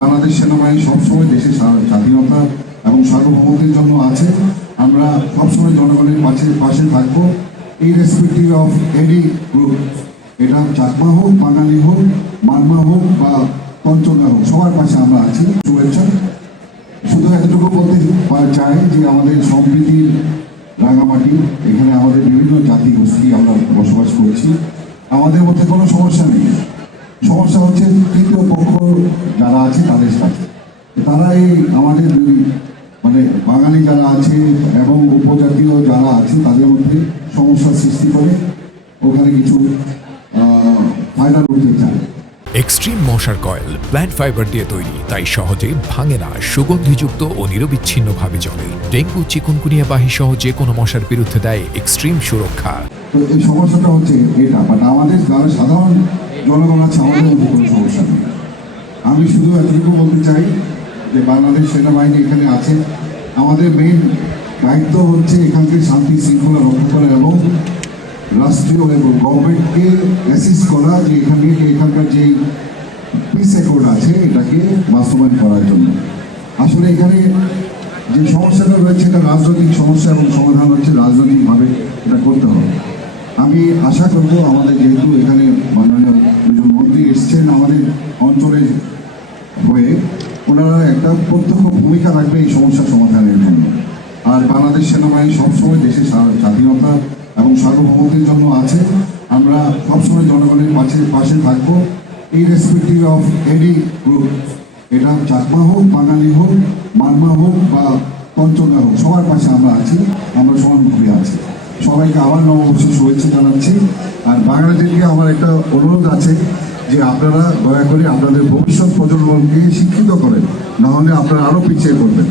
বাংলাদেশ সেনাবাহিনী সবসময় দেশের স্বাধীনতা এবং সার্বভৌমত্বের জন্য আছে। আমরা সবসময় জনগণের পাশে থাকবো, ইররেসপেক্টিভ অফ এনি গ্রুপ। এটা চাকমা হোক, বাঙালি হোক, মারমা হোক বা পঞ্চঙ্গা হোক, সবার পাশে আমরা আছি। শুভেচ্ছা। শুধু এতটুকু বলতে চাই যে আমাদের সম্প্রীতির রাঙামাটি, এখানে আমাদের বিভিন্ন জাতি গোষ্ঠী আমরা বসবাস করছি। আমাদের মধ্যে কোনো সমস্যা নেই। সমস্যা হচ্ছে তৃতীয় পক্ষ যারা আছে তাদের সাথে। তারা এই আমাদের মানে বাঙালি যারা আছে এবং উপজাতীয় যারা আছে তাদের মধ্যে সমস্যা সৃষ্টি করে ওখানে কিছু ফায়দা করতে চায়। এক্সট্রিম মশার কয়েল প্ল্যান্ট ফাইবার দিয়ে তৈরি, তাই সহজে ভাঙে না, সুগন্ধিযুক্ত ও নিরবিচ্ছিন্নভাবে জ্বলে। ডেঙ্গু, চিকুনগুনিয়া বাহি সহ যে কোনো মশার বিরুদ্ধে দেয় এক্সট্রিম সুরক্ষা। তো এই সমস্যাটা হচ্ছে এটা, বাট আমাদের যারা সাধারণ জনগণ আছে আমাদের মধ্যে কোনো সমস্যা নেই। আমি শুধু এতটুকু বলতে চাই যে বাংলাদেশ সেনাবাহিনী এখানে আছে, আমাদের মেইন দায়িত্ব হচ্ছে এখানকার শান্তি শৃঙ্খলা রক্ষা করা এবং রাষ্ট্রীয় এবং গভর্নমেন্টকে অ্যাসিস্ট করা যে এখানকার যে পিস অ্যাকর্ড আছে এটাকে বাস্তবায়ন করার জন্য। আসলে এখানে যে সমস্যাটা রয়েছে এটা রাজনৈতিক সমস্যা এবং সমাধান হচ্ছে রাজনৈতিকভাবে এটা করতে হবে। আমি আশা করব আমাদের যেহেতু এখানে মাননীয় দুজন মন্ত্রী এসছেন আমাদের অঞ্চলের হয়ে, ওনারা একটা প্রত্যক্ষ ভূমিকা রাখবে এই সমস্যা সমাধানের জন্য। আর বাংলাদেশ সেনাবাহিনী সবসময় দেশের স্বাধীনতা এবং সার্বভৌমত্বের জন্য আছে। আমরা সবসময় জনগণের পাশে থাকবো, ইররেসপেক্টিভ অফ এনি গ্রুপ। এটা চাকমা হোক, বাঙালি হোক, মারমা হোক বা পঞ্চঙ্গা হোক, সবার পাশে আমরা আছি, আমরা সমানভাবে আছি। সবাইকে আবার নববর্ষের শুভেচ্ছা জানাচ্ছি। আর বাঙালিদেরকে আমার একটা অনুরোধ আছে যে আপনারা দয়া করে আপনাদের ভবিষ্যৎ প্রজন্মকে শিক্ষিত করেন, নাহলে আপনারা আরও পিছিয়ে পড়বেন।